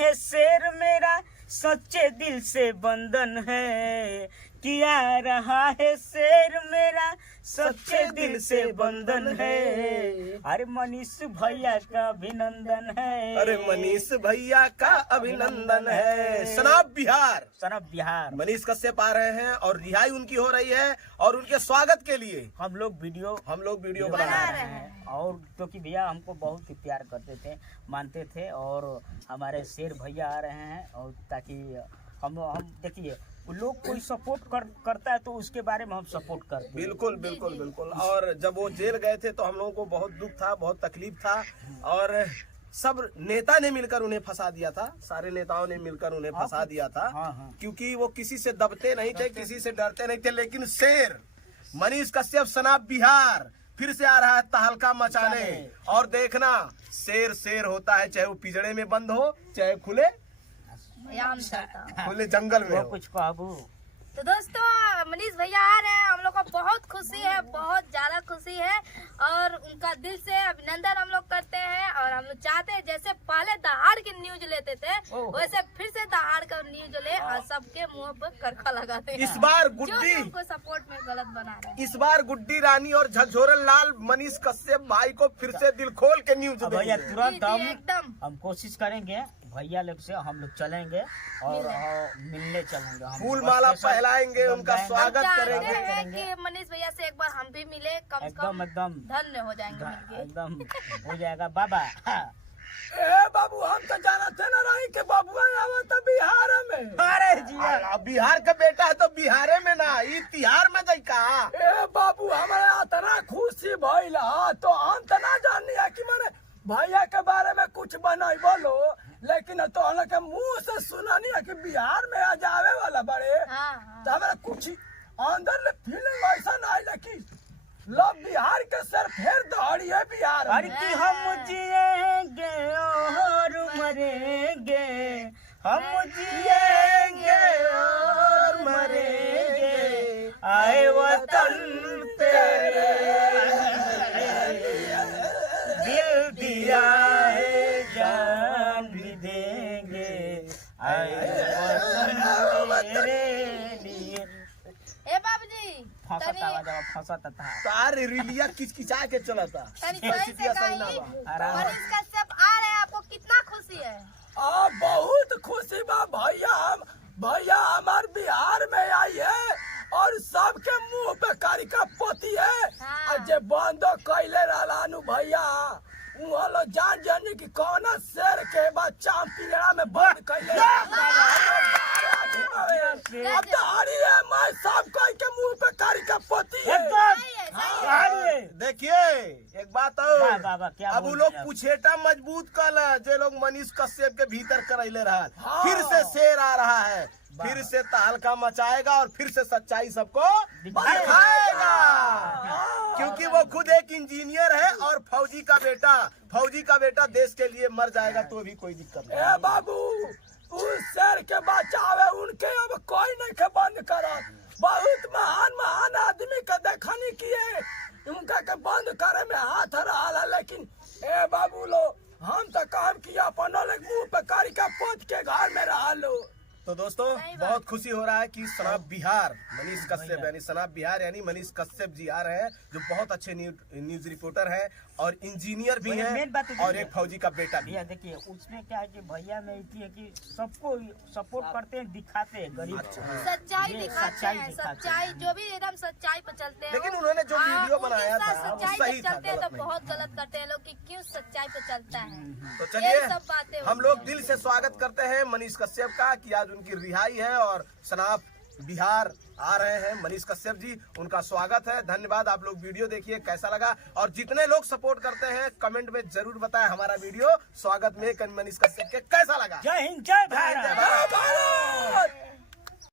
है शेर मेरा, सच्चे दिल से बंधन है। किया रहा है शेर मेरा, सच्चे दिल से बंधन है। अरे मनीष भैया का अभिनंदन है। अरे मनीष भैया का अभिनंदन है। सनाब बिहार, सनाब बिहार मनीष कश्यप आ रहे हैं और रिहाई उनकी हो रही है और उनके स्वागत के लिए हम लोग वीडियो बना रहे हैं। और क्योंकि भैया हमको बहुत ही प्यार करते थे, मानते थे, और हमारे शेर भैया आ रहे हैं, और ताकि हम देखिए लोग कोई सपोर्ट करता है तो उसके बारे में हम सपोर्ट करते हैं। बिल्कुल बिल्कुल बिल्कुल। और जब वो जेल गए थे तो हम लोगों को बहुत दुख था, बहुत तकलीफ था, और सब नेता ने मिलकर उन्हें फंसा दिया था, सारे नेताओं ने मिलकर उन्हें फंसा दिया था। क्योंकि वो किसी से दबते नहीं थे, किसी से डरते नहीं थे। लेकिन शेर मनीष कश्यप सनाब बिहार फिर से आ रहा है तहलका मचाने। और देखना, शेर शेर होता है, चाहे वो पिंजड़े में बंद हो, चाहे खुले जंगल में हो। कुछ काबू। तो दोस्तों मनीष भैया आ रहे हैं, हम लोग को बहुत खुशी है, बहुत ज्यादा खुशी है, और उनका दिल से अभिनंदन हम लोग करते हैं। और हम लोग चाहते हैं जैसे पहले दहाड़ की न्यूज लेते थे, वैसे फिर से दहाड़ का न्यूज ले और सबके मुंह पर करखा लगाते हैं। इस बार गुड्डी उनको सपोर्ट में गलत बना रहे हैं। इस बार गुड्डी रानी और झकझोरन लाल मनीष कश्यप भाई को फिर से दिल खोल के न्यूज भैया तुरंत एकदम हम कोशिश करेंगे, भैया लोग से हम लोग चलेंगे और मिलने चलेंगे, हम फूल माला पहलाएंगे, उनका स्वागत करेंगे। कि मनीष भैया से एक बार हम भी मिले, कम से कम एकदम धन्य हो जाएंगे मिलके। एकदम हो जाएगा बाबा। ए बाबू, हम तो जानते न रही के बाबुआ आवत बिहार में। अरे जिया, बिहार का बेटा है तो बिहारे में ना, ई तिहार में गई का। ए बाबू, हमारे इतना खुशी भइल तो हम तो ना जानी है कि मैंने भैया के बारे में कुछ बनाई बोलो, लेकिन तो हम के मुंह से सुनानी है कि बिहार में आ जावे वाला बड़े। तो हमारा कुछ अंदर ले फीलिंग ऐसा आई कि लो बिहार के सर फिर दौड़ी है बिहार। अरे कि हम जिएंगे और मरेंगे, हम जिएंगे और मरेंगे, आए वतन तेरे दिल दिया है, जान भी देंगे, आए वतन तेरे लिए। ए बाबूजी फंसता था सारे रिलिया किचकिचा के चला था। मनीष कश्यप आ रहे हैं, आपको कितना खुशी है? बहुत खुशी बा भैया हमार बिहार में आई है और सबके मुंह पे कारी का पोती है। और जे बंदो कैले रहलानु भैया लो जान जाने की कौना शेर के बच्चा पिंजरा में बंद कैले। मैं सब कोई के मुंह पे कारी का पोती है। देखिए एक बात और, बाबा क्या अब वो लोग पुछेटा मजबूत कल जो लोग मनीष कश्यप के भीतर करैले रहा, फिर से शेर आ रहा है, फिर से तहलका मचाएगा और फिर से सच्चाई सबको दिखाएगा। क्योंकि वो खुद एक इंजीनियर है और फौजी का बेटा देश के लिए मर जाएगा तो भी कोई दिक्कत नहीं। ए बाबू, उस शेर के बचावे उनके अब कोई नहीं के बंद करा। बहुत महान आदमी का देखनी किए, उनका के बंद करे में हाथ रहा। लेकिन ए बाबू लो, हम तो काम किया अपन मुंह पे कारी का पोत के घर में रहा लो। तो दोस्तों बहुत खुशी हो रहा है कि सनाब बिहार मनीष कश्यप यानी सनाब बिहार यानी मनीष कश्यप जी आ रहे हैं, जो बहुत अच्छे न्यूज रिपोर्टर हैं और इंजीनियर भी हैं और एक फौजी का बेटा भी। भैया देखिए उसमें क्या है कि भैया में इतनी है कि सबको सपोर्ट करते हैं, दिखाते हैं गरीब सच्चाई दिखाते हैं, सच्चाई जो भी एकदम सच्चाई पे चलते हैं। लेकिन उन्होंने जो वीडियो बनाया था वो सच्चाई सही पे था, चलते हैं तो गलत नहीं। बहुत गलत करते हैं लोग कि क्यों सच्चाई पे चलता है। तो चलिए सब बातें हम लोग दिल से स्वागत करते हैं मनीष कश्यप का कि आज उनकी रिहाई है और सनाब बिहार आ रहे हैं मनीष कश्यप जी, उनका स्वागत है। धन्यवाद। आप लोग वीडियो देखिए कैसा लगा और जितने लोग सपोर्ट करते हैं कमेंट में जरूर बताएं हमारा वीडियो स्वागत में मनीष कश्यप के कैसा लगा। जय हिंद, जय भारत। भारत।